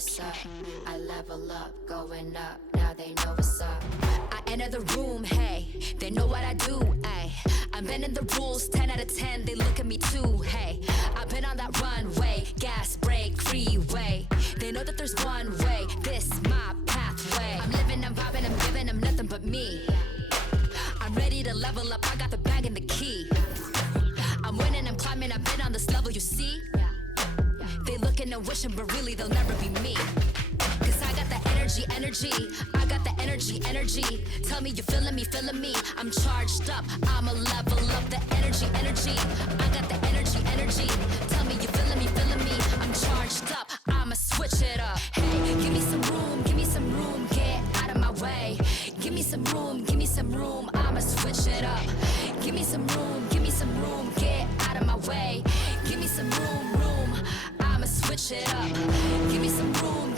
what's up. I level up, going up, now they know what's up. I enter the room, hey, they know what I do, ay. I'm bending the rules, 10 out of 10, they look at me too, hey. I've been on that runway, gas, brake, freeway. They know that there's one way, this my pathway. I'm living, I'm vibing, I'm giving them nothing but me. I'm ready to level up, I got the bag and the key. I'm winning, I'm climbing, I've been on this level, you see? They looking and wishing, but really they'll never be me. Cause I got the energy, I got the energy. Tell me you feeling me, I'm charged up, I'ma level up the energy. I got the energy. Tell me you feeling me, I'm charged up, I'ma switch it up. Hey, give me some room, get out of my way. Give me some room, I'ma switch it up. Give me some room, get out of my way. Give me some room, I'ma switch it up. Give me some room,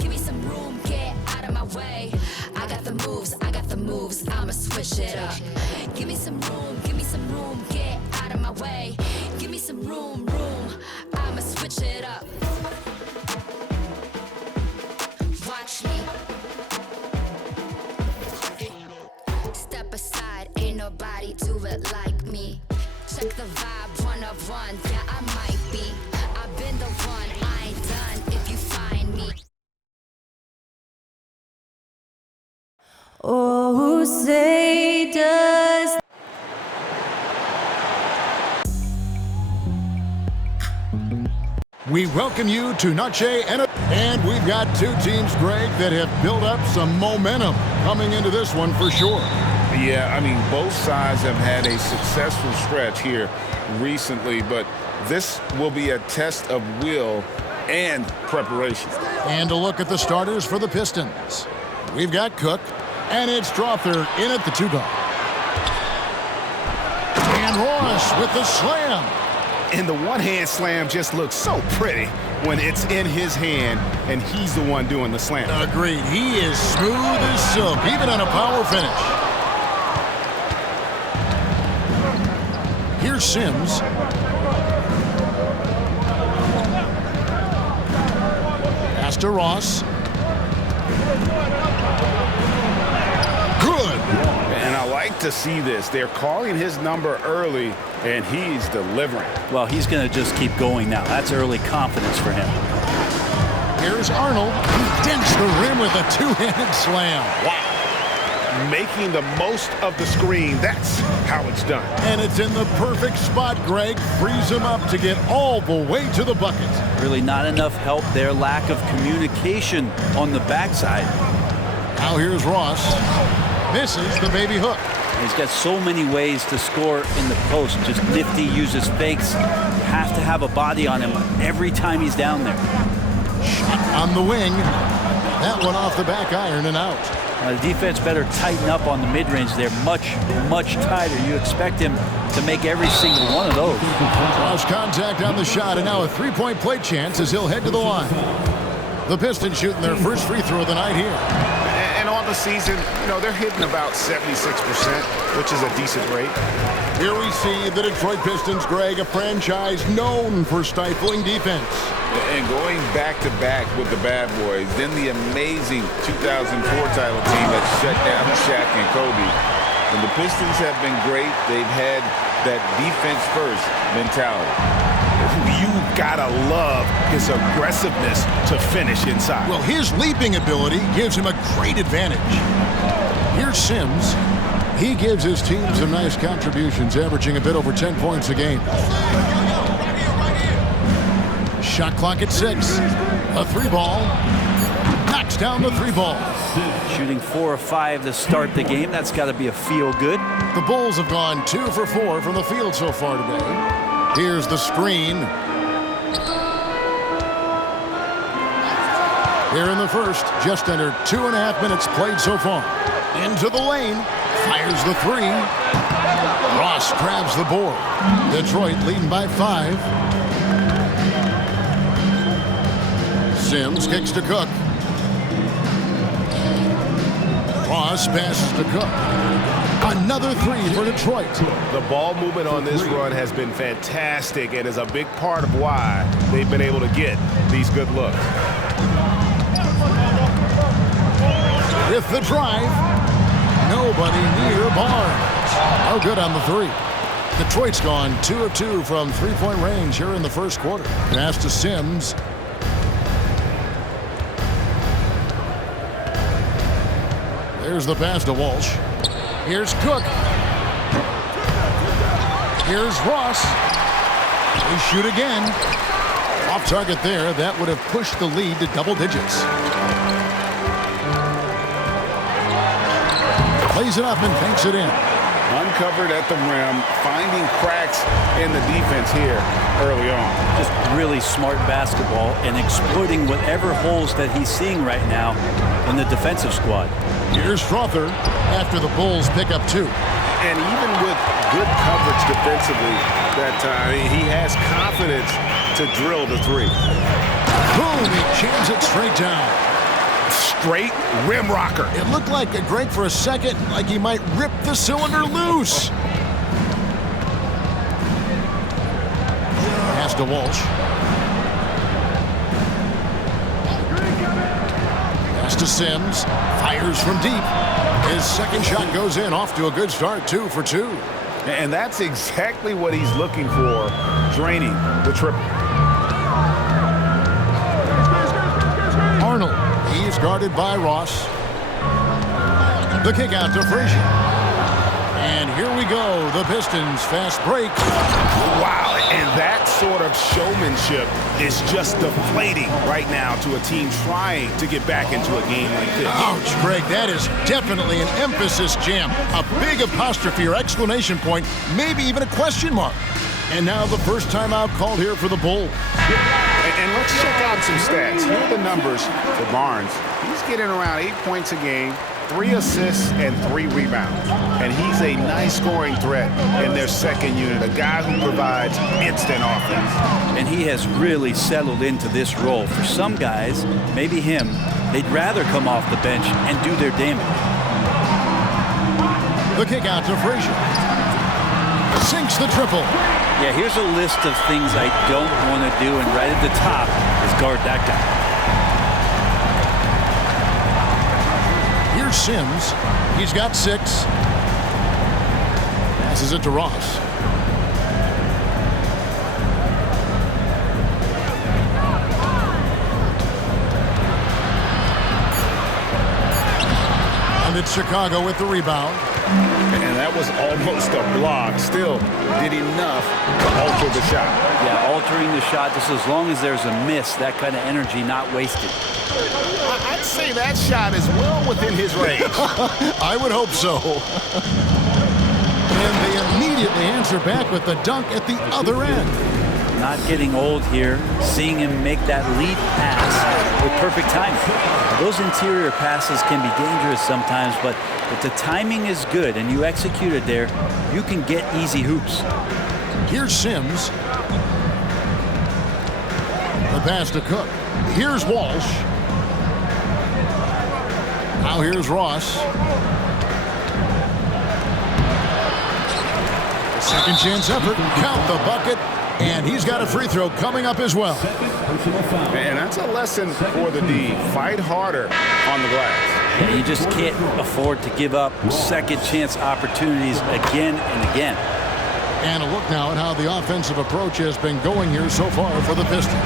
get out of my way. I got the moves, I'ma switch it up. Give me some room, get out of my way. Give me some room, I'ma switch it up. Watch me. Step aside, ain't nobody do it like me. Check the vibe, 1 of 1, yeah I might be. I've been the one, I ain't done if you find me. Oh, say does. We welcome you to Noche and we've got two teams, Greg, that have built up some momentum coming into this one for sure. Yeah, I mean, both sides have had a successful stretch here recently, but this will be a test of will and preparation. And a look at the starters for the Pistons. We've got Cook, and it's Strawther in at the 2-guard. And Ross with the slam. And the one-hand slam just looks so pretty when it's in his hand and he's the one doing the slam. Agreed. He is smooth as silk, even on a power finish. Here's Sims. Pass to Ross. Good. And I like to see this. They're calling his number early, and he's delivering. Well, he's going to just keep going now. That's early confidence for him. Here's Arnold. He dents the rim with a two-handed slam. Wow. Making the most of the screen. That's how it's done. And it's in the perfect spot, Greg. Frees him up to get all the way to the bucket. Really not enough help there. Lack of communication on the backside. Now here's Ross. Misses the baby hook. He's got so many ways to score in the post. Just nifty, uses fakes. You have to have a body on him every time he's down there. Shot on the wing. That one off the back iron and out. The defense better tighten up on the mid-range. They're much, much tighter. You expect him to make every single one of those. Cross contact on the shot, and now a three-point play chance as he'll head to the line. The Pistons shooting their first free throw of the night here. And on the season, you know, they're hitting about 76%, which is a decent rate. Here we see the Detroit Pistons, Greg, a franchise known for stifling defense. And going back-to-back with the bad boys, then the amazing 2004 title team that shut down Shaq and Kobe. And the Pistons have been great. They've had that defense-first mentality. You gotta love his aggressiveness to finish inside. Well, his leaping ability gives him a great advantage. Here's Sims. He gives his team some nice contributions, averaging a bit over 10 points a game. Shot clock at 6. A 3-ball. Knocks down the 3-ball. Shooting 4 of 5 to start the game. That's got to be a feel good. The Bulls have gone 2 for 4 from the field so far today. Here's the screen. Here in the first, just under 2.5 minutes played so far. Into the lane. Fires the 3. Ross grabs the board. Detroit leading by 5. Sims kicks to Cook. Ross passes to Cook. Another 3 for Detroit. The ball movement on this run has been fantastic and is a big part of why they've been able to get these good looks. with the drive. Nobody near Barnes. No good on the three. Detroit's gone 2 of 2 from three-point range here in the first quarter. Pass to Sims. There's the pass to Walsh. Here's Cook. Here's Ross. They shoot again. Off target there. That would have pushed the lead to double digits. Plays it up and banks it in. Uncovered at the rim, finding cracks in the defense here early on. Just really smart basketball and exploiting whatever holes that he's seeing right now in the defensive squad. Here's Strother after the Bulls pick up 2. And even with good coverage defensively that time, he has confidence to drill the three. Boom, he jams it straight down. Straight rim rocker. It looked like a Greg for a second, like he might rip the cylinder loose. Pass to Walsh. Pass to Sims. Fires from deep. His second shot goes in, off to a good start, 2 for 2. And that's exactly what he's looking for, draining the triple. Arnold. He's guarded by Ross. The kick out to Frazier. And here we go. The Pistons fast break. Wow, and that sort of showmanship is just deflating right now to a team trying to get back into a game like this. Ouch, Greg, that is definitely an emphasis jam. A big apostrophe or exclamation point, maybe even a question mark. And now the first timeout called here for the Bulls. And let's check out some stats. Here are the numbers for Barnes. He's getting around 8 points a game, 3 assists, and 3 rebounds. And he's a nice scoring threat in their second unit, a guy who provides instant offense. And he has really settled into this role. For some guys, maybe him, they'd rather come off the bench and do their damage. The kick out to Frazier. Sinks the triple. Yeah, here's a list of things I don't want to do, and right at the top is guard that guy. Here's Sims. He's got 6. Passes it to Ross. And it's Chicago with the rebound. And that was almost a block. Still did enough to alter the shot. Yeah, altering the shot, just as long as there's a miss, that kind of energy not wasted. I'd say that shot is well within his range. I would hope so. And they immediately answer back with the dunk at the other end. Not getting old here, seeing him make that lead pass with perfect timing. Those interior passes can be dangerous sometimes, but if the timing is good and you execute it there, you can get easy hoops. Here's Sims. The pass to Cook. Here's Walsh. Now here's Ross. Second chance effort. Count the bucket. And he's got a free throw coming up as well. And that's a lesson for the D. Fight harder on the glass. Yeah, you just can't afford to give up second chance opportunities again and again. And a look now at how the offensive approach has been going here so far for the Pistons.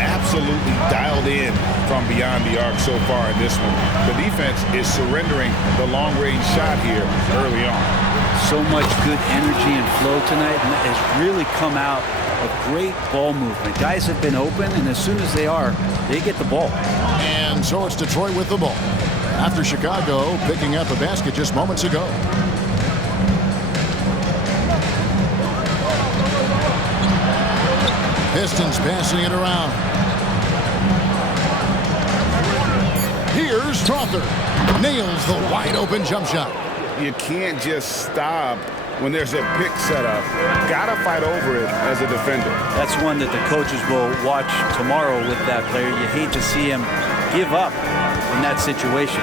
Absolutely dialed in from beyond the arc so far in this one. The defense is surrendering the long-range shot here early on. So much good energy and flow tonight, and it has really come out of great ball movement. Guys have been open, and as soon as they are, they get the ball. And so it's Detroit with the ball. After Chicago picking up a basket just moments ago. Pistons passing it around. Here's Strother. Nails the wide open jump shot. You can't just stop when there's a pick set up. Gotta fight over it as a defender. That's one that the coaches will watch tomorrow with that player. You hate to see him give up in that situation.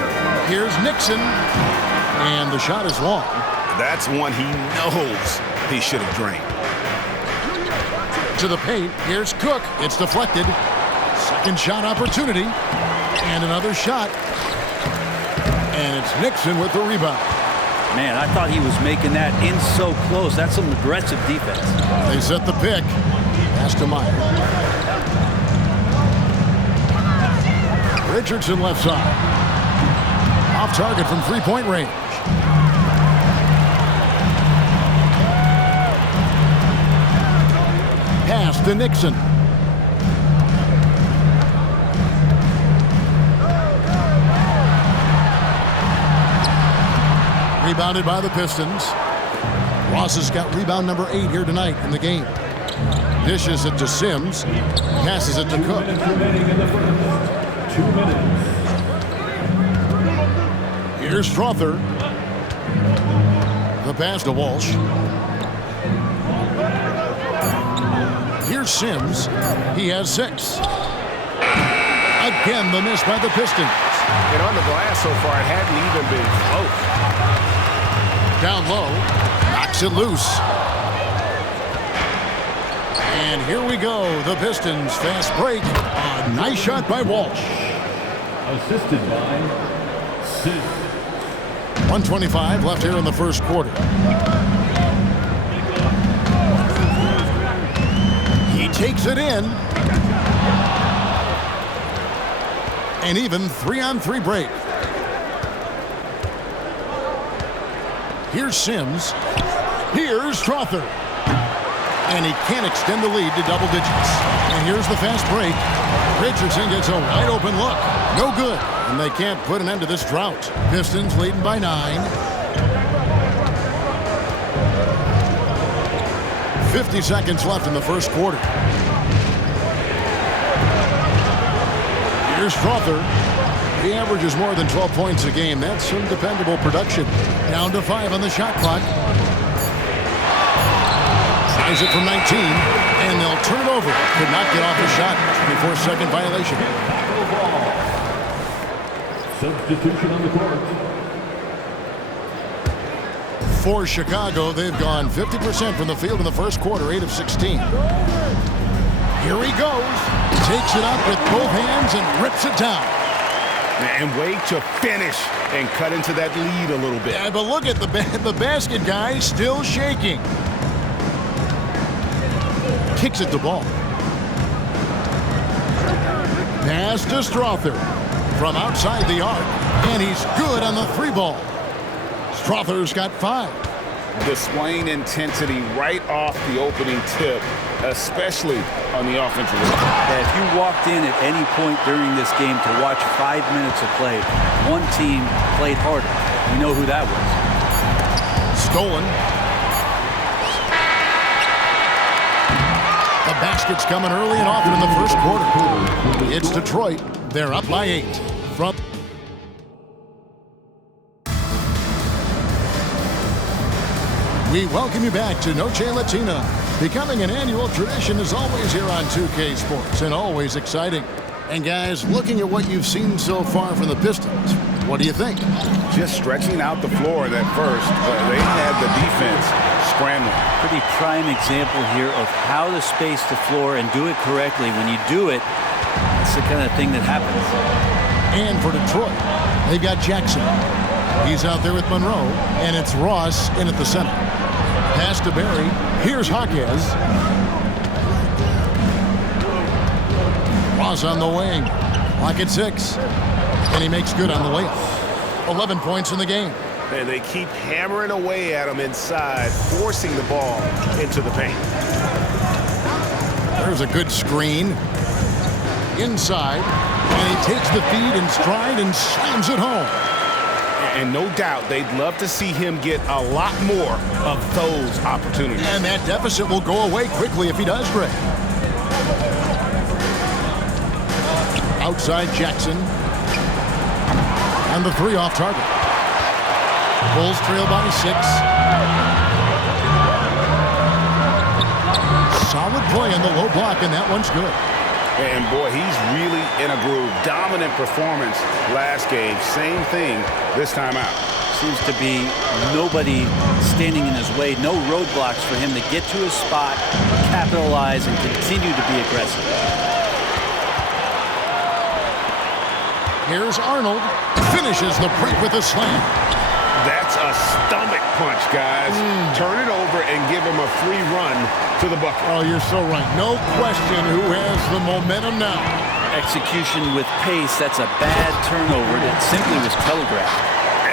Here's Nixon. And the shot is long. That's one he knows he should have drained. To the paint. Here's Cook. It's deflected. Second shot opportunity. And another shot. And it's Nixon with the rebound. Man, I thought he was making that in so close. That's some aggressive defense. They set the pick. Pass to Meyer. Richardson left side. Off target from three-point range. Pass to Nixon. Rebounded by the Pistons. Ross has got rebound number 8 here tonight in the game. Dishes it to Sims. Passes it to Cook. 2 minutes. Here's Strother. The pass to Walsh. Here's Sims. He has 6. Again, the miss by the Pistons. And on the glass so far, it hadn't even been close. Down low, knocks it loose. And here we go. The Pistons fast break. A nice shot by Walsh. Assisted by Sis. 1:25 left here in the first quarter. He takes it in. An even 3-on-3 break. Here's Sims. Here's Strother. And he can't extend the lead to double digits. And here's the fast break. Richardson gets a wide open look. No good. And they can't put an end to this drought. Pistons leading by 9. 50 seconds left in the first quarter. Here's Strother. He averages more than 12 points a game. That's some dependable production. Down to 5 on the shot clock. Tries it from 19, and they'll turn it over. Could not get off the shot. 24-second violation. Substitution on the court. For Chicago, they've gone 50% from the field in the first quarter, 8 of 16. Here he goes. Takes it up with both hands and rips it down. And wait to finish and cut into that lead a little bit. Yeah, but look at the basket guy still shaking. Kicks it to ball. Pass to Strother from outside the arc. And he's good on the 3-ball. Strother's got 5. Displaying intensity right off the opening tip, especially on the offensive end. Yeah, if you walked in at any point during this game to watch 5 minutes of play, one team played harder. We know who that was. Stolen. The basket's coming early and often in the first quarter. It's Detroit. They're up by 8. From We welcome you back to Noche Latina. Becoming an annual tradition is always here on 2K Sports and always exciting. And guys, looking at what you've seen so far from the Pistons, what do you think? Just stretching out the floor at first. They had the defense scrambling. Pretty prime example here of how to space the floor and do it correctly. When you do it, it's the kind of thing that happens. And for Detroit, they've got Jackson. He's out there with Monroe, and it's Ross in at the center. Pass to Barry. Here's Jaquez. Ross on the wing. Lock at 6. And he makes good on the layup. 11 points in the game. And they keep hammering away at him inside, forcing the ball into the paint. There's a good screen. Inside. And he takes the feed in stride and slams it home. And no doubt they'd love to see him get a lot more of those opportunities. And that deficit will go away quickly if he does, Greg. Outside Jackson. And the 3 off target. Bulls trail by 6. Solid play in the low block, and that one's good. And boy, he's really in a groove. Dominant performance last game. Same thing this time out. Seems to be nobody standing in his way. No roadblocks for him to get to his spot, capitalize, and continue to be aggressive. Here's Arnold. Finishes the break with a slam. That's a stomach punch, guys. Turn it over and give him a free run to the bucket. Oh, you're so right. No question who has the momentum now. Execution with pace, that's a bad turnover that simply was telegraphed.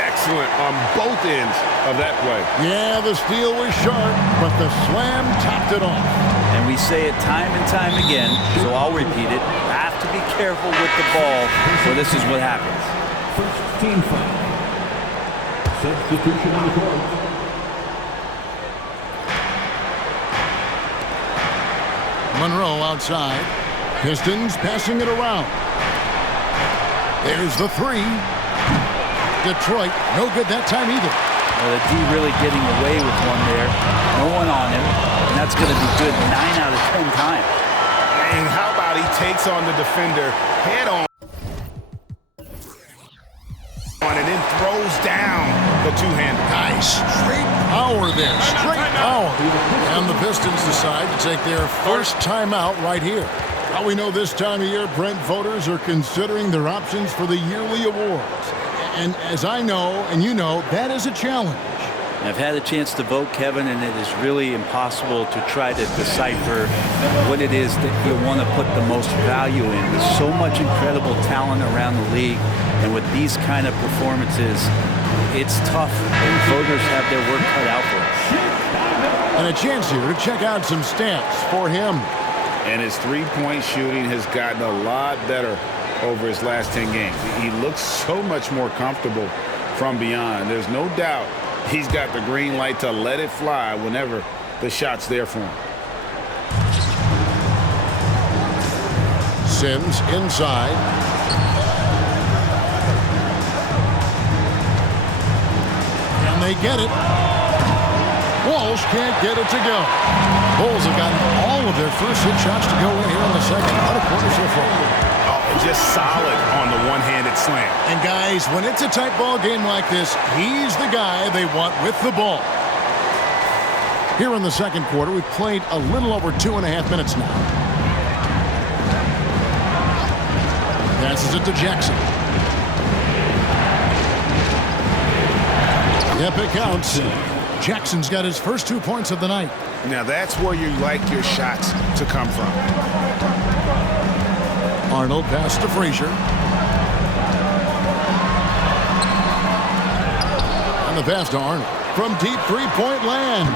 Excellent on both ends of that play. Yeah, the steal was sharp, but the slam topped it off. And we say it time and time again, so I'll repeat it. Have to be careful with the ball, or this is what happens. First team foul. Substitution on the court. Monroe outside. Pistons passing it around. There's the three. Detroit, no good that time either. Well, the D really getting away with one there. No one on him, and that's going to be good 9 out of 10 times. And how about he takes on the defender head on and then throws down the two-hander. Nice. Straight power there. Straight power. And the Pistons decide to take their first timeout right here. Now we know this time of year, Brent, voters are considering their options for the yearly awards. And as I know, and you know, that is a challenge. I've had a chance to vote, Kevin, and it is really impossible to try to decipher what it is that you want to put the most value in. There's so much incredible talent around the league, and with these kind of performances, it's tough, and voters have their work cut out for us. And a chance here to check out some stats for him. And his three-point shooting has gotten a lot better over his last 10 games. He looks so much more comfortable from beyond. There's no doubt he's got the green light to let it fly whenever the shot's there for him. Sims inside. And they get it. Walsh can't get it to go. Bulls have gotten all of their first 6 shots to go in here in the second. About a quarter so far. Just solid on the one-handed slam. And guys, when it's a tight ball game like this, he's the guy they want with the ball. Here in the second quarter, we've played a little over 2.5 minutes now. Passes it to Jackson. Yep, it counts. Jackson's got his first 2 points of the night. Now that's where you like your shots to come from. Arnold pass to Frazier. And the pass to Arnold. From deep three-point land.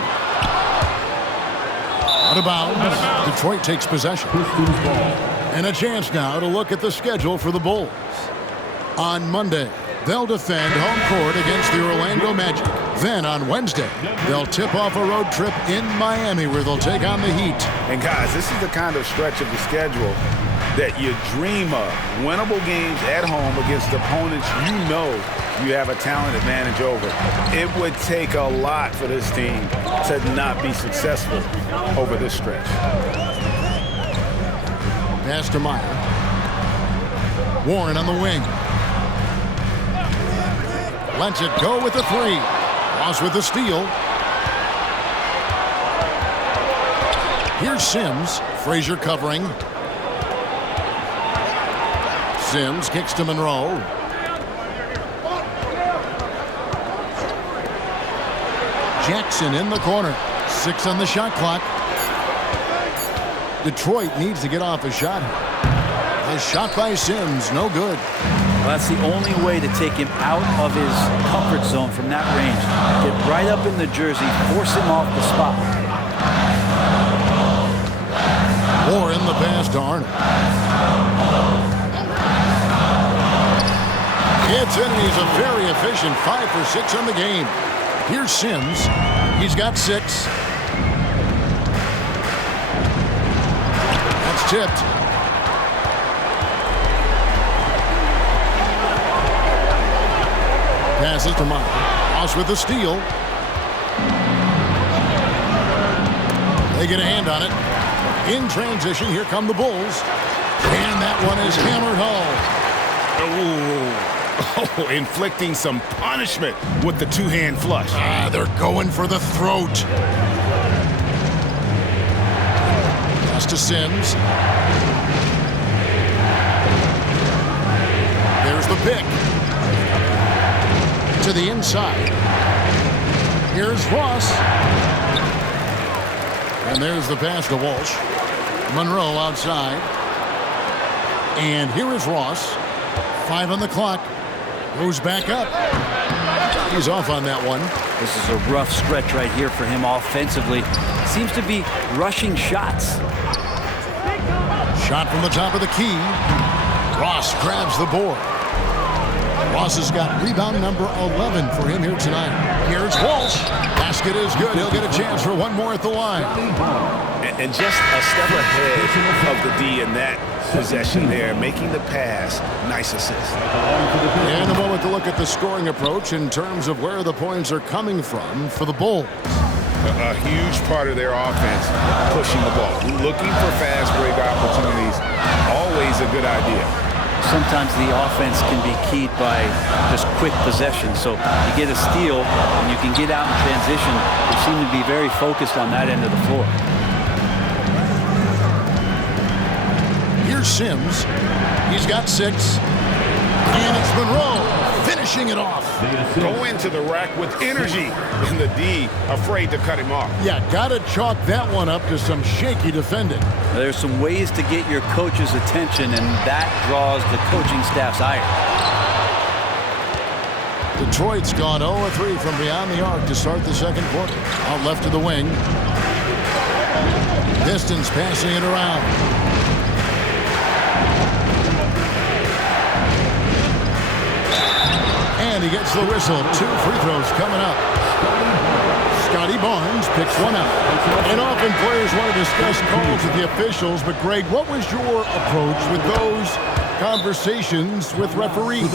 Out of bounds. Detroit takes possession. And a chance now to look at the schedule for the Bulls. On Monday, they'll defend home court against the Orlando Magic. Then on Wednesday, they'll tip off a road trip in Miami where they'll take on the Heat. And guys, this is the kind of stretch of the schedule that you dream of. Winnable games at home against opponents you know you have a talent advantage over. It would take a lot for this team to not be successful over this stretch. Pass to Meyer. Warren on the wing. Lets it go with the three. Ross with the steal. Here's Sims. Frazier covering. Sims kicks to Monroe. Jackson in the corner. 6 on the shot clock. Detroit needs to get off a shot. A shot by Sims, no good. Well, that's the only way to take him out of his comfort zone from that range. Get right up in the jersey, force him off the spot. Warren the pass to Arnold. Gets in, and he's a very efficient 5 for 6 on the game. Here's Sims. He's got 6. That's tipped. Passes to Meyer. Ross with the steal. They get a hand on it. In transition, here come the Bulls. And that one is hammered home. Oh, inflicting some punishment with the two-hand flush. They're going for the throat. Pass to Sims. There's Here's the pick. To the inside. Here's Ross. And there's the pass to Walsh. Monroe outside. And here is Ross. 5 on the clock. Goes back up. He's off on that one. This is a rough stretch right here for him offensively. Seems to be rushing shots. Shot from the top of the key. Ross grabs the board. Ross has got rebound number 11 for him here tonight. Here's Walsh. Basket is good. He'll get a chance for one more at the line. And just a step ahead of the D in that possession there, making the pass. Nice assist. And a moment to look at the scoring approach in terms of where the points are coming from for the Bulls. A huge part of their offense, pushing the ball. Looking for fast break opportunities, always a good idea. Sometimes the offense can be keyed by just quick possession. So you get a steal and you can get out in transition. They seem to be very focused on that end of the floor. Here's Sims. He's got 6. And it's Monroe finishing it off. Go into the rack with energy. And the D afraid to cut him off. Yeah, got to chalk that one up to some shaky defending. There's some ways to get your coach's attention, and that draws the coaching staff's ire. Detroit's gone 0-3 from beyond the arc to start the second quarter. Out left to the wing. Pistons passing it around. And he gets the whistle. 2 free throws coming up. Scotty Barnes picks one out. And often players want to discuss calls with the officials, but Greg, what was your approach with those conversations with referees?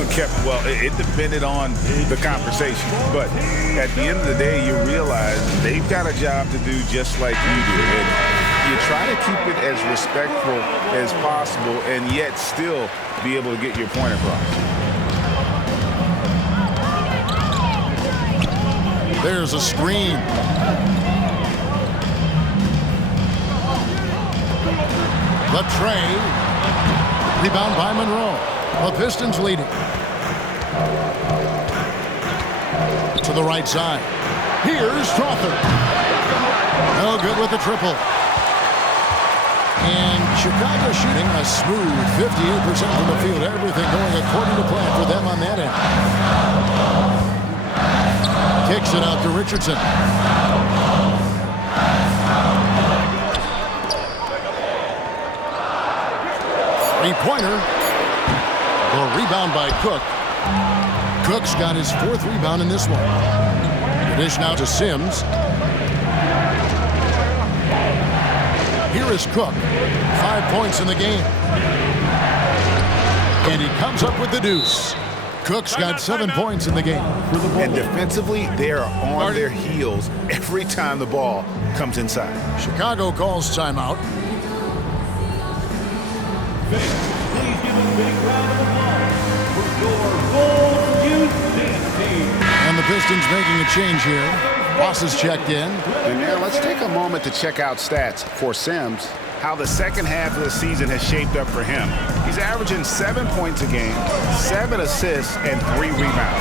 Okay, well, it depended on the conversation. But at the end of the day, you realize they've got a job to do just like you do. And you try to keep it as respectful as possible and yet still be able to get your point across. There's a screen. The tray. Rebound by Monroe. The Pistons leading. To the right side. Here's Strawther. No good with the triple. And Chicago shooting a smooth 58% from the field. Everything going according to plan for them on that end. Kicks it out to Richardson. Three-pointer. The rebound by Cook. Cook's got his 4th rebound in this one. The dish now to Sims. Here is Cook. 5 points in the game. And he comes up with the deuce. Cook's got 7 points in the game. And defensively, they are on their heels every time the ball comes inside. Chicago calls timeout. Please give a big round of applause for your Bulls Youth Team. And the Pistons making a change here. Ross is checked in. And now let's take a moment to check out stats for Sims, how the second half of the season has shaped up for him. He's averaging 7 points a game, 7 assists, and 3 rebounds.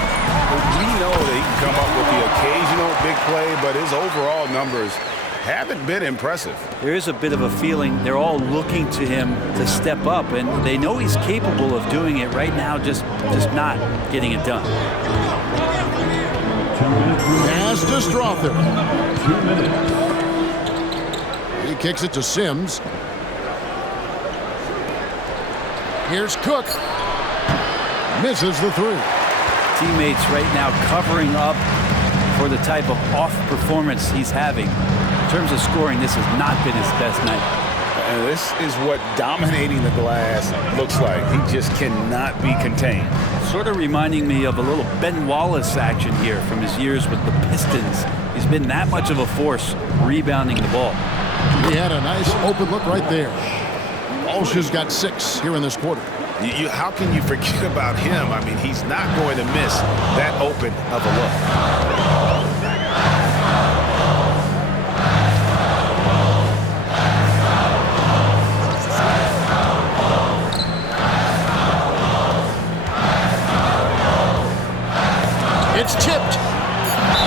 We know that he can come up with the occasional big play, but his overall numbers haven't been impressive. There is a bit of a feeling they're all looking to him to step up, and they know he's capable of doing it right now, just not getting it done. Pass to Strawther. 2 minutes. He kicks it to Sims. Here's Cook. Misses the 3. Teammates right now covering up for the type of off performance he's having. In terms of scoring, this has not been his best night. And this is what dominating the glass looks like. He just cannot be contained. Sort of reminding me of a little Ben Wallace action here from his years with the Pistons. He's been that much of a force rebounding the ball. He had a nice open look right there. Walsh has got 6 here in this quarter. How can you forget about him? I mean, he's not going to miss that open of a look. It's tipped.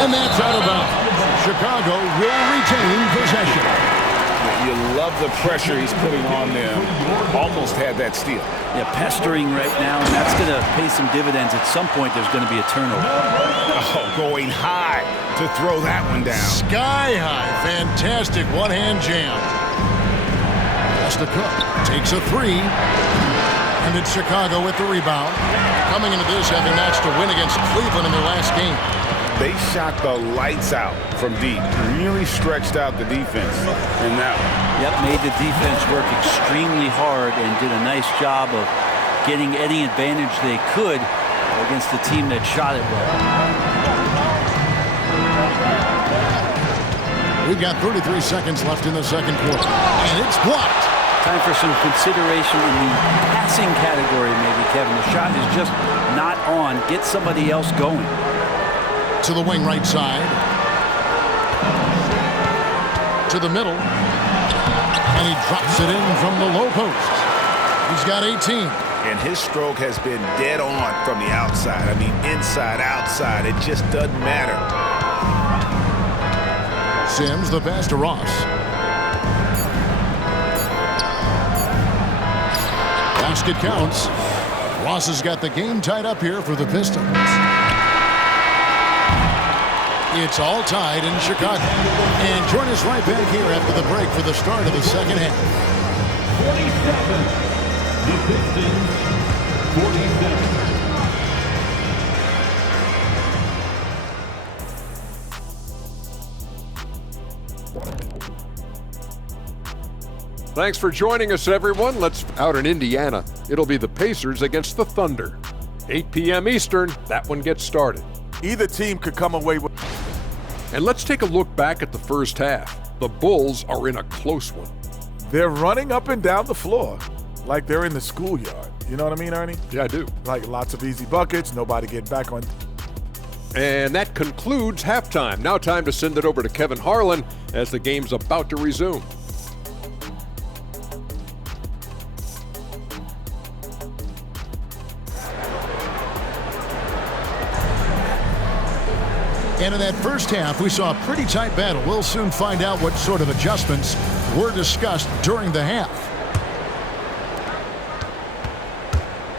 And that's out of bounds. Chicago will retain possession. You love the pressure he's putting on them. Almost had that steal. Yeah, pestering right now, and that's going to pay some dividends. At some point, there's going to be a turnover. Oh, going high to throw that one down. Sky high. Fantastic one-hand jam. Costa Cook takes a three. And it's Chicago with the rebound. Coming into this, having matched a win against Cleveland in their last game. They shot the lights out from deep. Really stretched out the defense in that one. Yep, made the defense work extremely hard and did a nice job of getting any advantage they could against the team that shot it well. We've got 33 seconds left in the second quarter. And it's blocked. Time for some consideration in the passing category, maybe, Kevin. The shot is just not on. Get somebody else going. To the wing right side. To the middle. And he drops it in from the low post. He's got 18. And his stroke has been dead on from the outside. I mean, inside, outside. It just doesn't matter. Sims, the pass to Ross. Basket counts. Ross has got the game tied up here for the Pistons. It's all tied in Chicago. And join us right back here after the break for the start of the second half. 47. The Pistons, 47. Thanks for joining us, everyone. Let's out in Indiana. It'll be the Pacers against the Thunder. 8 p.m. Eastern, that one gets started. Either team could come away with. And let's take a look back at the first half. The Bulls are in a close one. They're running up and down the floor like they're in the schoolyard. You know what I mean, Ernie? Yeah, I do. Like lots of easy buckets, nobody getting back on. And that concludes halftime. Now time to send it over to Kevin Harlan as the game's about to resume. And in that first half, we saw a pretty tight battle. We'll soon find out what sort of adjustments were discussed during the half.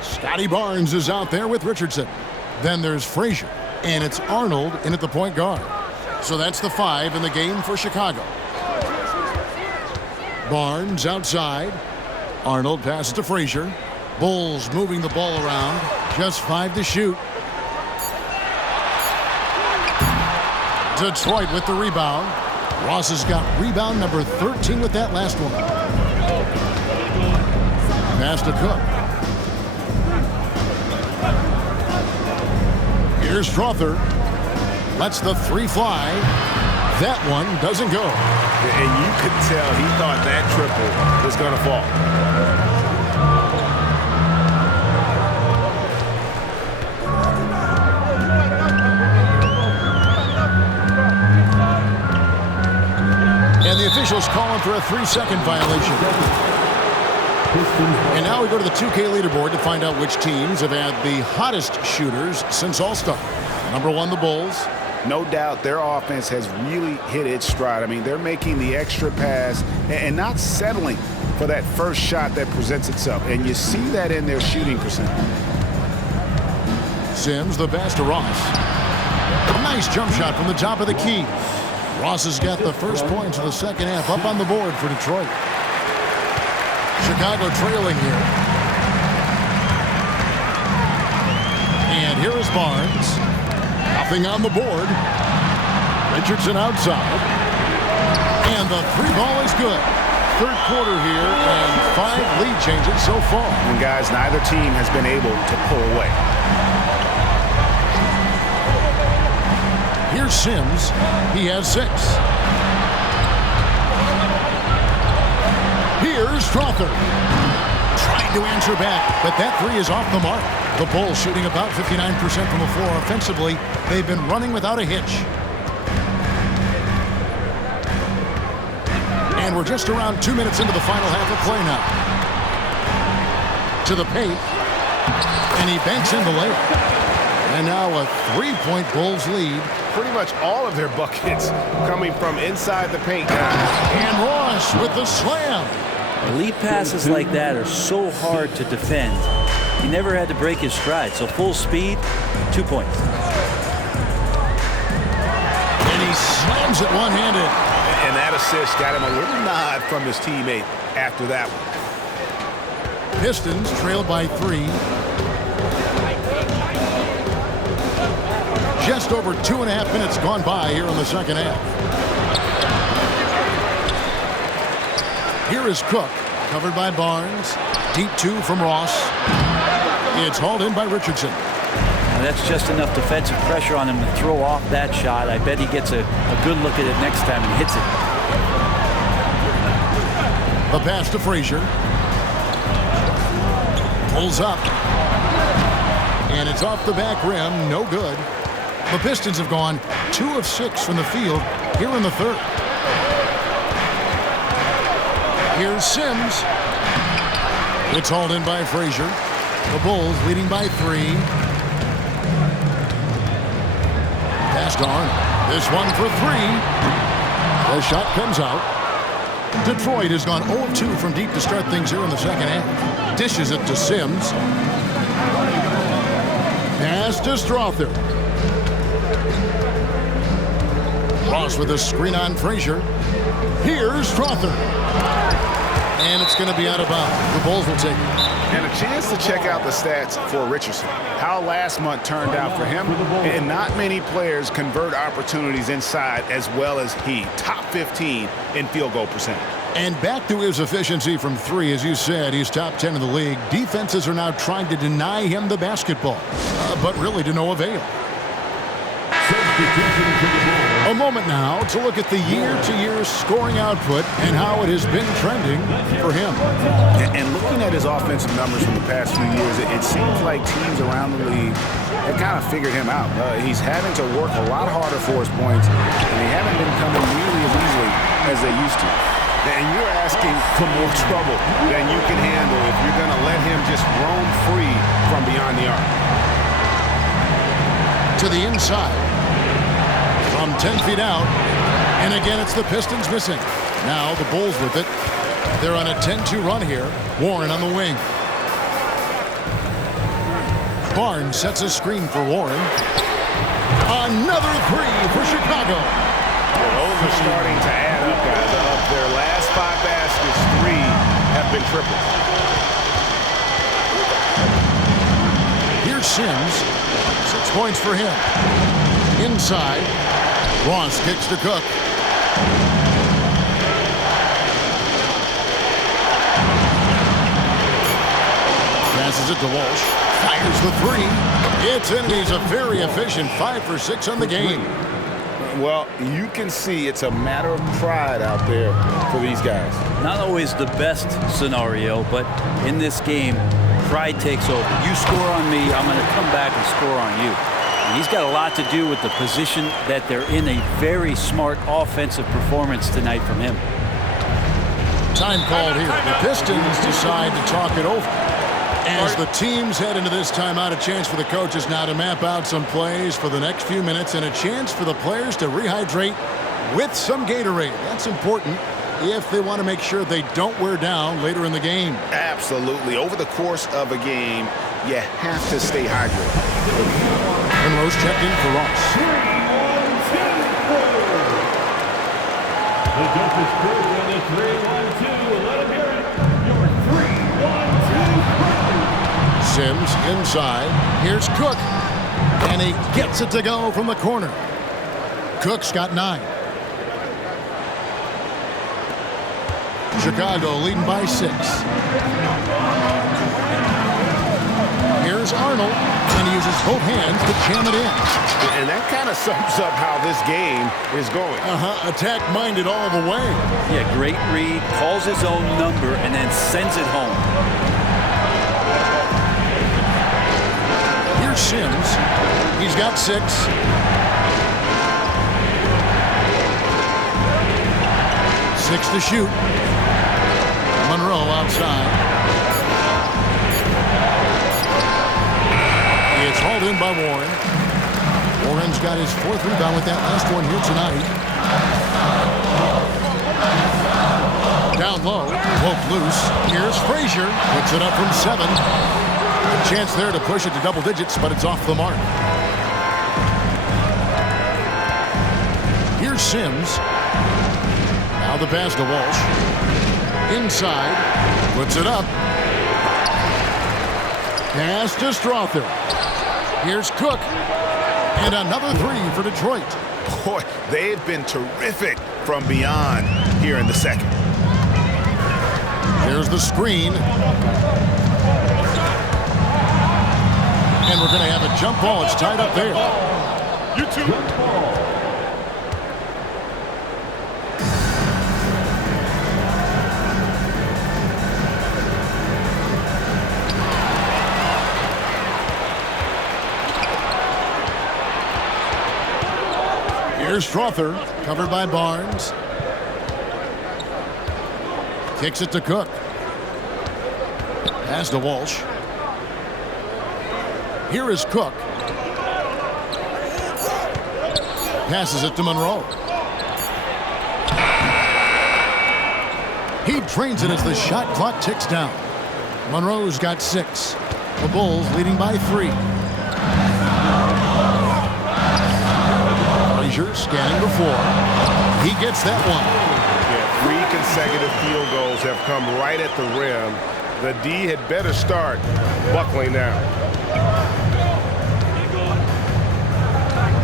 Scotty Barnes is out there with Richardson. Then there's Frazier, and it's Arnold in at the point guard. So that's the 5 in the game for Chicago. Barnes outside. Arnold passes to Frazier. Bulls moving the ball around. Just 5 to shoot. Detroit with the rebound. Ross has got rebound number 13 with that last one. Pass to Cook. Here's Strother. Lets the 3 fly. That one doesn't go. And you could tell he thought that triple was going to fall. And the officials calling for a 3-second violation. And now we go to the 2K leaderboard to find out which teams have had the hottest shooters since All-Star. Number 1, the Bulls. No doubt their offense has really hit its stride. I mean, they're making the extra pass and not settling for that first shot that presents itself. And you see that in their shooting percentage. Sims, the pass to Ross. A nice jump shot from the top of the key. Ross has got the first points of the second half up on the board for Detroit. Chicago trailing here. And here is Barnes. Nothing on the board. Richardson outside. And the 3 ball is good. Third quarter here and 5 lead changes so far. And guys, neither team has been able to pull away. Here's Sims. He has 6. Here's Strother. Trying to answer back, but that 3 is off the mark. The Bulls shooting about 59% from the floor offensively. They've been running without a hitch. And we're just around 2 minutes into the final half of play now. To the paint. And he banks in the layup. And now a 3-point Bulls lead. Pretty much all of their buckets coming from inside the paint. And Ross with the slam. Elite passes like that are so hard to defend. He never had to break his stride, so full speed, 2 points. And he slams it one-handed. And that assist got him a little nod from his teammate after that one. Pistons trailed by 3. Just over 2.5 minutes gone by here in the second half. Here is Cook, covered by Barnes. Deep 2 from Ross. It's hauled in by Richardson. Now that's just enough defensive pressure on him to throw off that shot. I bet he gets a good look at it next time and hits it. The pass to Frazier. Pulls up. And it's off the back rim. No good. The Pistons have gone 2 of 6 from the field here in the third. Here's Sims. It's hauled in by Frazier. The Bulls leading by 3. Pass to Arnold. This one for 3. The shot comes out. Detroit has gone 0 of 2 from deep to start things here in the second half. Dishes it to Sims. Pass to Strother. Ross with a screen on Frazier. Here's Strother. And it's going to be out of bounds. The Bulls will take it. And a chance to check out the stats for Richardson. How last month turned out for him. And not many players convert opportunities inside as well as he. Top 15 in field goal percentage. And back to his efficiency from 3, as you said, he's top 10 in the league. Defenses are now trying to deny him the basketball, but really to no avail. A moment now to look at the year-to-year scoring output and how it has been trending for him. And looking at his offensive numbers from the past few years, it seems like teams around the league have kind of figured him out. He's having to work a lot harder for his points, and they haven't been coming nearly as easily as they used to. And you're asking for more trouble than you can handle if you're going to let him just roam free from beyond the arc. To the inside. From 10 feet out. And again, it's the Pistons missing. Now the Bulls with it. They're on a 10-2 run here. Warren on the wing. Barnes sets a screen for Warren. Another 3 for Chicago. Those are starting to add up, guys. Of their last 5 baskets, 3 have been triples. Here's Sims. 6 points for him. Inside. Ross kicks to Cook. Passes it to Walsh. Fires the 3. It's in. He's a very efficient 5 for 6 on the game. Well, you can see it's a matter of pride out there for these guys. Not always the best scenario, but in this game, pride takes over. You score on me, I'm going to come back and score on you. And he's got a lot to do with the position that they're in. A very smart offensive performance tonight from him. Time called here. The Pistons decide to talk it over. As the teams head into this timeout, a chance for the coaches now to map out some plays for the next few minutes and a chance for the players to rehydrate with some Gatorade. That's important if they want to make sure they don't wear down later in the game. Absolutely. Over the course of a game, you have to stay hydrated. And Rose checked in for Ross. The jump is good on the 3-1-2. Let him hear it. Your 3-1-2. Sims inside. Here's Cook. And he gets it to go from the corner. Cook's got 9. Chicago leading by 6. Here's Arnold, and he uses both hands to jam it in. And that kind of sums up how this game is going. Attack-minded all the way. Yeah, great read, calls his own number, and then sends it home. Here's Sims. He's got 6. Six to shoot. Monroe outside. It's hauled in by Warren. Warren's got his 4th rebound with that last one here tonight. Down low, Wolf loose. Here's Frazier, puts it up from 7. A chance there to push it to double digits, but it's off the mark. Here's Sims. Now the pass to Walsh. Inside, puts it up. Pass to Strother. Here's Cook. And another 3 for Detroit. Boy, they've been terrific from beyond here in the second. There's the screen. And we're going to have a jump ball. It's tied up there. You two. Here's Strother, covered by Barnes. Kicks it to Cook. Pass to Walsh. Here is Cook. Passes it to Monroe. He drains it as the shot clock ticks down. Monroe's got 6. The Bulls leading by 3. Frazier scanning before. He gets that one. Yeah, 3 consecutive field goals have come right at the rim. The D had better start buckling down.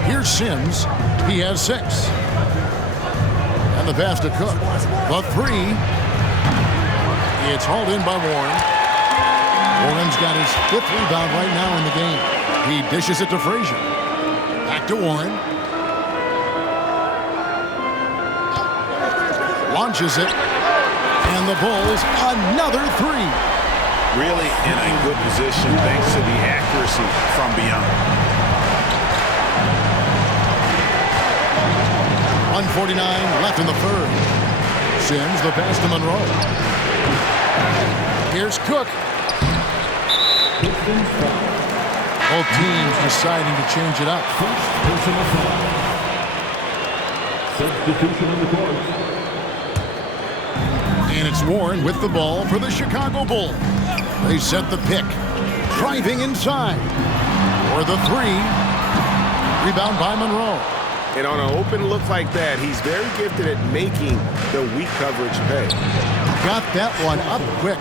Here's Sims. He has 6. And the pass to Cook. The 3. It's hauled in by Warren. Warren's got his 5th rebound right now in the game. He dishes it to Frazier. Back to Warren. Launches it. And the Bulls another 3. Really in a good position thanks to the accuracy from beyond. 1:49 left in the 3rd. Sims the pass to Monroe. Here's Cook. Both teams deciding to change it up. Substitution on the court. And it's Warren with the ball for the Chicago Bulls. They set the pick. Driving inside. For the 3. Rebound by Monroe. And on an open look like that, he's very gifted at making the weak coverage pay. Got that one up quick.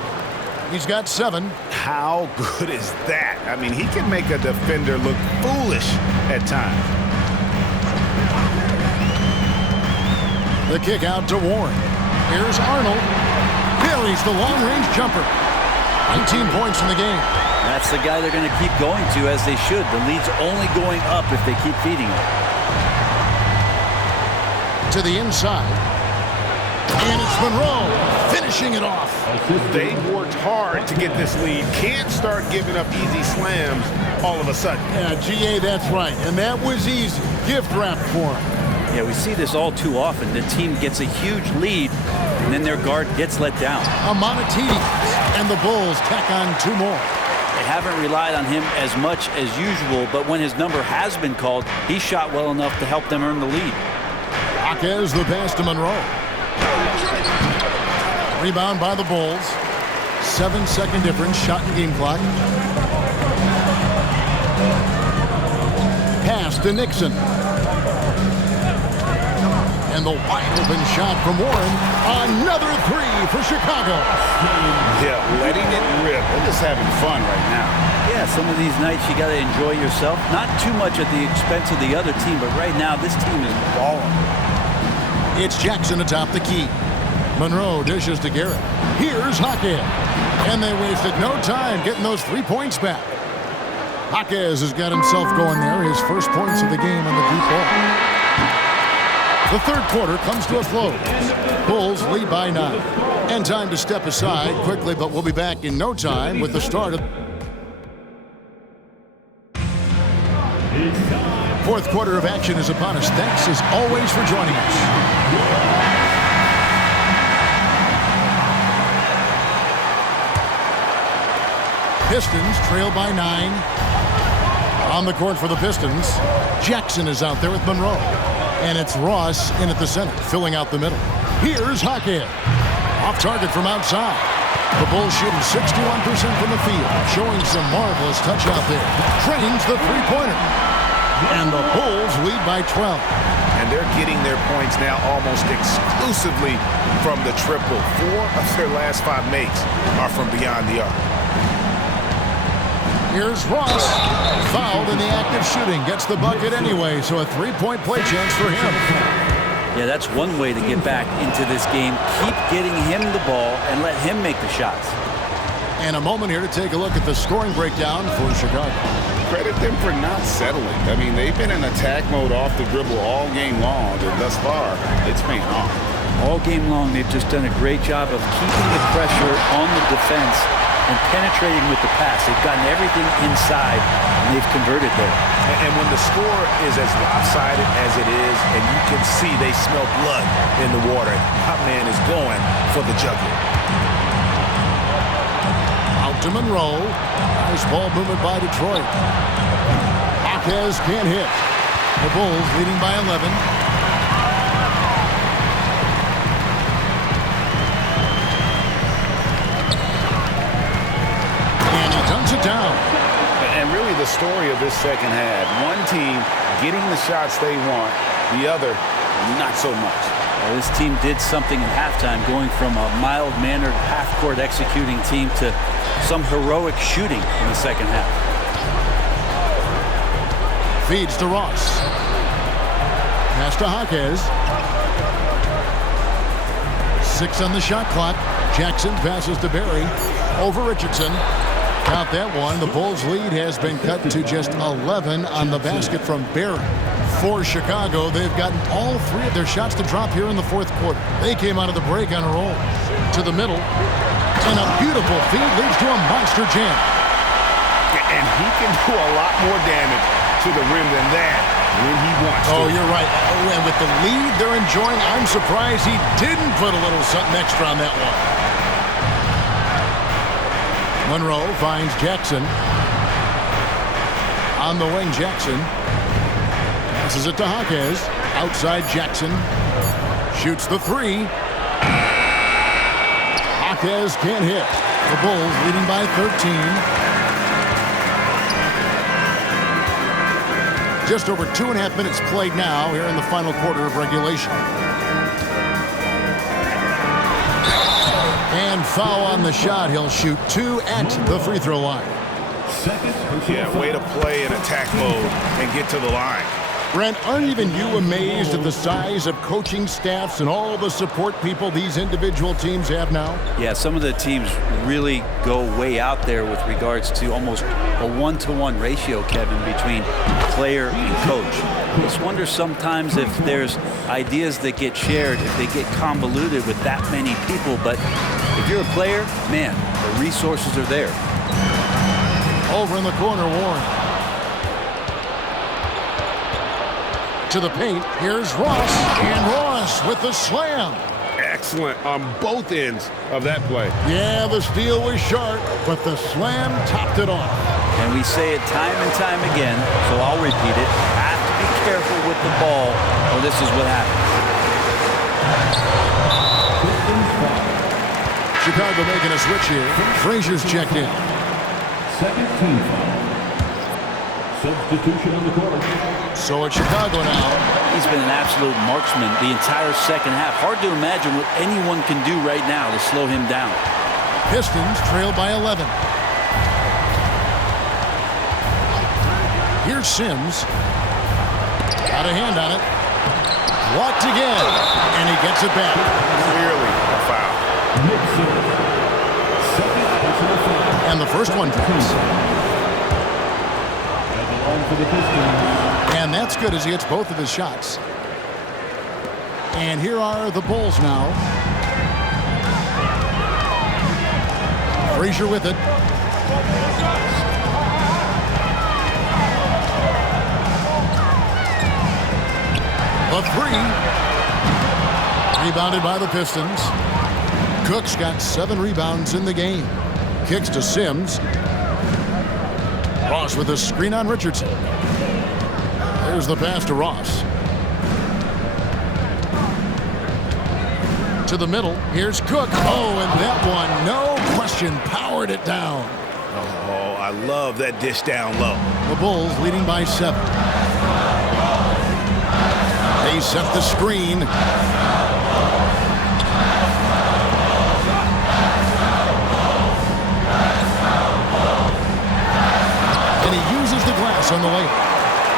He's got 7. How good is that? I mean, he can make a defender look foolish at times. The kick out to Warren. Here's Arnold. Buries the long-range jumper. 19 points in the game. That's the guy they're going to keep going to, as they should. The lead's only going up if they keep feeding it. To the inside. And it's Monroe finishing it off. They worked hard to get this lead. Can't start giving up easy slams all of a sudden. Yeah, GA, that's right. And that was easy. Gift wrap for him. Yeah, we see this all too often. The team gets a huge lead, and then their guard gets let down. Amonatidi, and the Bulls tack on 2 more. They haven't relied on him as much as usual, but when his number has been called, he shot well enough to help them earn the lead. Jaquez the pass to Monroe. Rebound by the Bulls. 7-second difference, shot in game clock. Pass to Nixon. And the wide open shot from Warren. Another 3 for Chicago. Yeah, letting it rip. They're just having fun right now. Yeah, some of these nights you got to enjoy yourself. Not too much at the expense of the other team, but right now this team is balling. It's Jackson atop the key. Monroe dishes to Garrett. Here's Jaquez. And they wasted no time getting those 3 points back. Jaquez has got himself going there. His first points of the game on the deep ball. The 3rd quarter comes to a close. Bulls lead by 9. And time to step aside quickly, but we'll be back in no time with the start of 4th quarter of action is upon us. Thanks as always for joining us. Pistons trail by 9. On the court for the Pistons, Jackson is out there with Monroe. And it's Ross in at the center, filling out the middle. Here's Hackett. Off target from outside. The Bulls shooting 61% from the field, showing some marvelous touch out there. Trains the three-pointer. And the Bulls lead by 12. And they're getting their points now almost exclusively from the triple. 4 of their last 5 makes are from beyond the arc. Here's Ross. Fouled in the act of shooting. Gets the bucket anyway, so a three-point play chance for him. Yeah, that's one way to get back into this game. Keep getting him the ball and let him make the shots. And a moment here to take a look at the scoring breakdown for Chicago. Credit them for not settling. I mean, they've been in attack mode off the dribble all game long, and thus far, it's paying off. All game long, they've just done a great job of keeping the pressure on the defense and penetrating with the pass. They've gotten everything inside, and they've converted there. And when the score is as lopsided as it is, and you can see they smell blood in the water, that man is going for the jugular. Out to Monroe. Nice ball movement by Detroit. Jaquez can't hit. The Bulls leading by 11. And he dunks it down. And really the story of this second half, one team getting the shots they want, the other not so much. Well, this team did something in halftime, going from a mild-mannered half-court executing team to some heroic shooting in the second half. Feeds to Ross. Pass to Jaquez. 6 on the shot clock. Jackson passes to Barry. Over Richardson. Count that one. The Bulls' lead has been cut to just 11 on the basket from Barry. For Chicago, they've gotten all 3 of their shots to drop here in the fourth quarter. They came out of the break on a roll. To the middle. And a beautiful feed leads to a monster jam. And he can do a lot more damage to the rim than that when he wants to. Oh, you're right. And with the lead they're enjoying, I'm surprised he didn't put a little something extra on that one. Monroe finds Jackson. On the wing, Jackson. Passes it to Jaquez. Outside Jackson. Shoots the 3. Jaquez can't hit. The Bulls leading by 13. Just over 2.5 minutes played now here in the final quarter of regulation. And foul on the shot. He'll shoot 2 at the free throw line. Yeah, way to play in attack mode and get to the line. Brent, aren't even you amazed at the size of coaching staffs and all the support people these individual teams have now? Yeah, some of the teams really go way out there with regards to almost a 1-to-1 ratio, Kevin, between player and coach. I just wonder sometimes if there's ideas that get shared, if they get convoluted with that many people. But if you're a player, man, the resources are there. Over in the corner, Warren. To the paint, here's Ross. And Ross with the slam. Excellent on both ends of that play. Yeah, the steal was sharp, but the slam topped it off. And we say it time and time again, so I'll repeat it. Have to be careful with the ball, or this is what happens. Chicago making a switch here. Frazier's checked in. Second team foul. Substitution on the court. So it's Chicago now. He's been an absolute marksman the entire second half. Hard to imagine what anyone can do right now to slow him down. Pistons trail by 11. Here's Sims. Got a hand on it. Blocked again. And he gets it back. Clearly a foul. And the first one drops. And that's good as he hits both of his shots. And here are the Bulls now. Frazier with it. A 3. Rebounded by the Pistons. Cook's got 7 rebounds in the game. Kicks to Sims. Ross with a screen on Richardson. There's the pass to Ross. To the middle. Here's Cook. Oh, and that one, no question, powered it down. Oh, I love that dish down low. The Bulls leading by 7. They set the screen. And he uses the glass on the layup.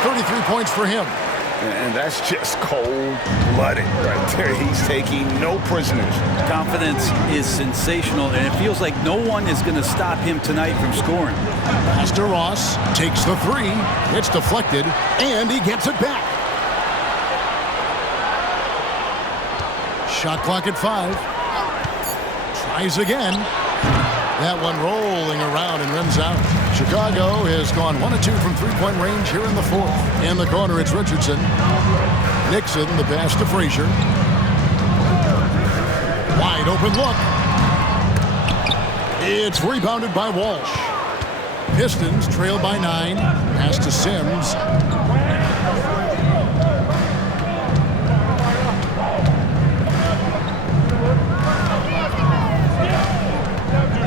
33 points for him. And that's just cold-blooded right there. He's taking no prisoners. Confidence is sensational, and it feels like no one is going to stop him tonight from scoring. Pass to Ross. Takes the 3. It's deflected, and he gets it back. Shot clock at 5. Tries again. That one rolling around and rims out. Chicago has gone 1 of 2 from three-point range here in the 4th. In the corner, it's Richardson. Nixon, the pass to Frazier. Wide open look. It's rebounded by Walsh. Pistons trail by 9. Pass to Sims.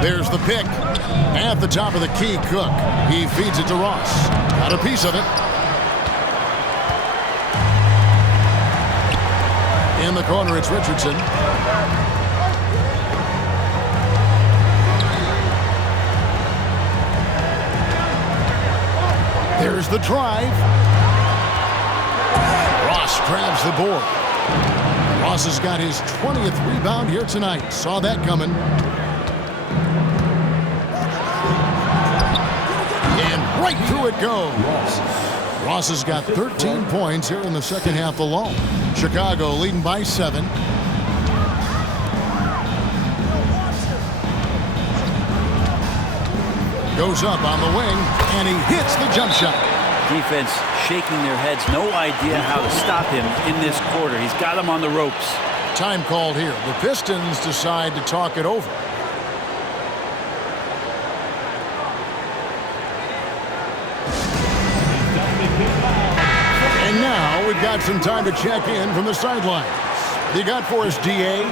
There's the pick. At the top of the key, Cook. He feeds it to Ross. Got a piece of it. In the corner, it's Richardson. There's the drive. Ross grabs the board. Ross has got his 20th rebound here tonight. Saw that coming. Right through it goes. Ross has got 13 points here in the second half alone. Chicago leading by 7. Goes up on the wing, and he hits the jump shot. Defense shaking their heads. No idea how to stop him in this quarter. He's got him on the ropes. Time called here. The Pistons decide to talk it over. And now we've got some time to check in from the sidelines. What you got for us, D.A.?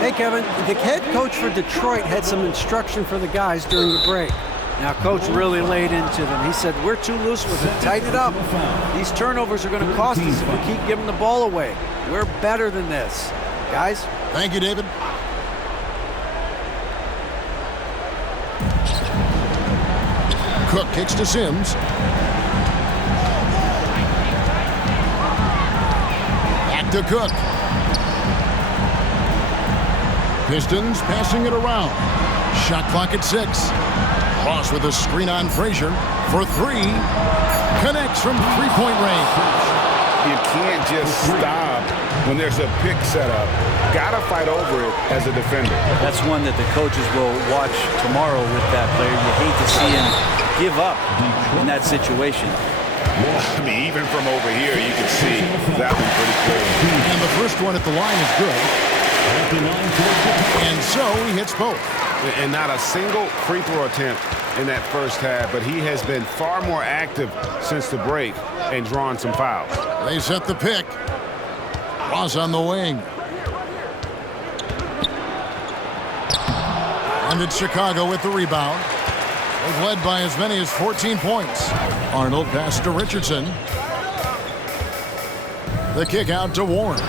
Hey, Kevin. The head coach for Detroit had some instruction for the guys during the break. Now, Coach really laid into them. He said, we're too loose with it. Tighten it up. These turnovers are going to cost us if we keep giving the ball away. We're better than this. Guys? Thank you, David. Cook kicks to Sims. Back to Cook. Pistons passing it around. Shot clock at 6. Ross with a screen on Frazier for 3. Connects from three-point range. You can't just stop when there's a pick set up. Gotta fight over it as a defender. That's one that the coaches will watch tomorrow with that player. You hate to see him give up in that situation. I mean, even from over here, you can see that one pretty clearly. And the first one at the line is good. And so he hits both. And not a single free throw attempt in that first half, but he has been far more active since the break and drawn some fouls. They set the pick. Ross on the wing. And it's Chicago with the rebound. They've led by as many as 14 points. Arnold pass to Richardson. The kick out to Warren.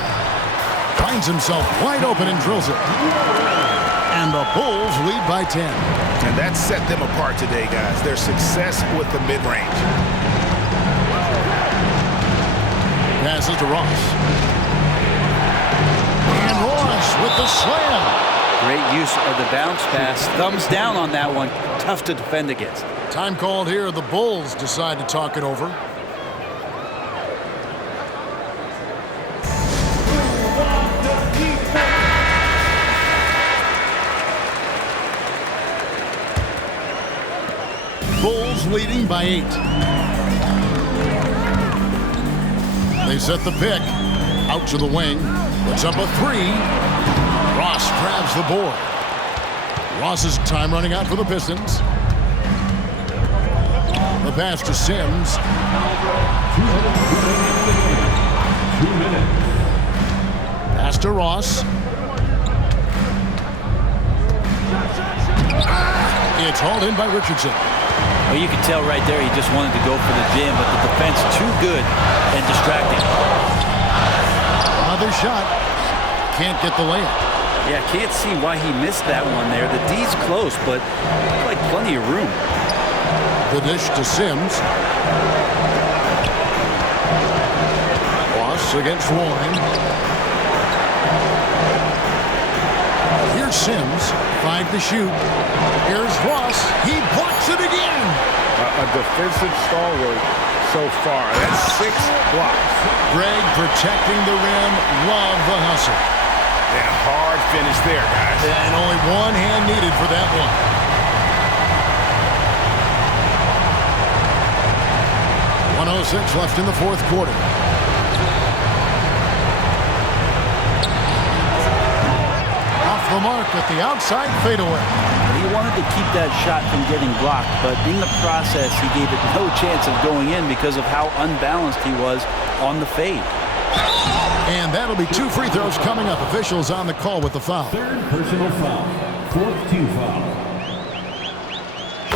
Finds himself wide open and drills it. And the Bulls lead by 10. And that set them apart today, guys. Their success with the mid-range. Passes to Ross. And Ross with the slam. Great use of the bounce pass. Thumbs down on that one. Tough to defend against. Time called here. The Bulls decide to talk it over. Bulls leading by 8. They set the pick. Out to the wing. Puts up a 3. Ross grabs the board. Ross's time running out for the Pistons. The pass to Sims. 2 minutes. Pass to Ross. It's hauled in by Richardson. Well, you can tell right there he just wanted to go for the jam, but the defense too good and distracting. Another shot. Can't get the layup. Yeah, can't see why he missed that one there. The D's close, but like plenty of room. The dish to Sims. Ross against Warren. Here's Sims. 5 to shoot. Here's Ross. He blocks it again. A defensive stalwart so far. That's 6 blocks. Greg protecting the rim. Love the hustle. And a hard finish there, guys. And only one hand needed for that one. .106 left in the fourth quarter. Off the mark at the outside fadeaway. He wanted to keep that shot from getting blocked, but in the process, he gave it no chance of going in because of how unbalanced he was on the fade. And that'll be 2 free throws coming up. Officials on the call with the foul. Third personal foul. Fourth team foul.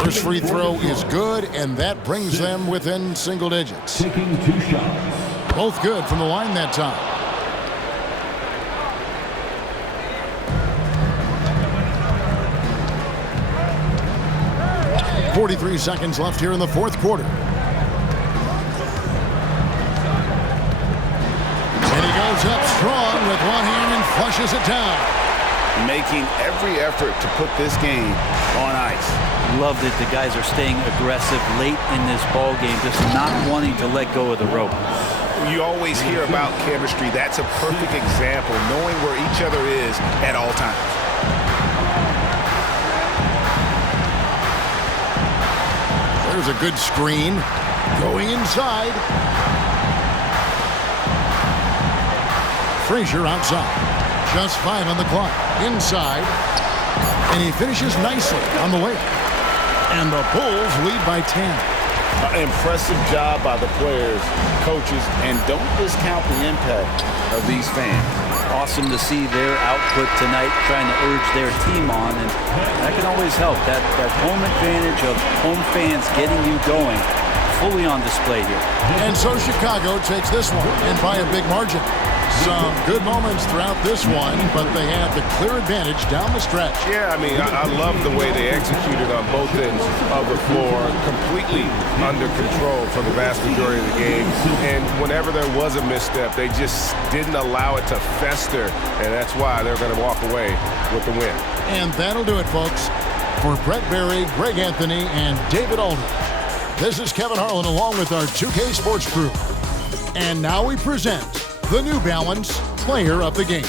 First free throw is good, and that brings them within single digits. Taking 2 shots. Both good from the line that time. 43 seconds left here in the fourth quarter. And he goes up strong with one hand and flushes it down. Making every effort to put this game on ice. Loved it. The guys are staying aggressive late in this ball game, just not wanting to let go of the rope. You always hear about chemistry. That's a perfect example, knowing where each other is at all times. There's a good screen. Going inside. Frazier outside. Just 5 on the clock. Inside. And he finishes nicely on the layup. And the Bulls lead by 10. Impressive job by the players, coaches, and don't discount the impact of these fans. Awesome to see their output tonight, trying to urge their team on, and that can always help. That home advantage of home fans getting you going, fully on display here. And so Chicago takes this one, and by a big margin. Some good moments throughout this one, but they had the clear advantage down the stretch. Yeah, I mean, I love the way they executed on both ends of the floor, completely under control for the vast majority of the game. And whenever there was a misstep, they just didn't allow it to fester, and that's why they're going to walk away with the win. And that'll do it, folks. For Brett Berry, Greg Anthony, and David Aldridge, this is Kevin Harlan along with our 2K Sports crew. And now we present the New Balance Player of the Game.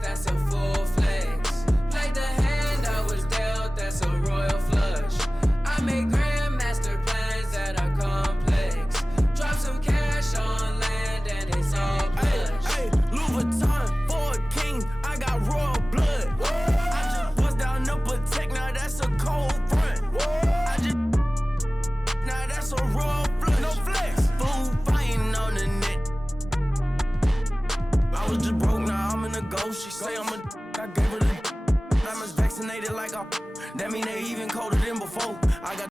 That's a full flex. Played the hand I was dealt, that's a royal flush. I make grandmaster plans that are complex. Drop some cash on land and it's all plush. Hey, Louis Vuitton for a king, I got royal blood. I just bust down no protect, now that's a cold front. Now that's a royal flush. No flex. Fool fighting on the net. I was just broke, now I'm in a ghost. She say I'm I gave her the diamonds vaccinated like that mean they even colder than before. I got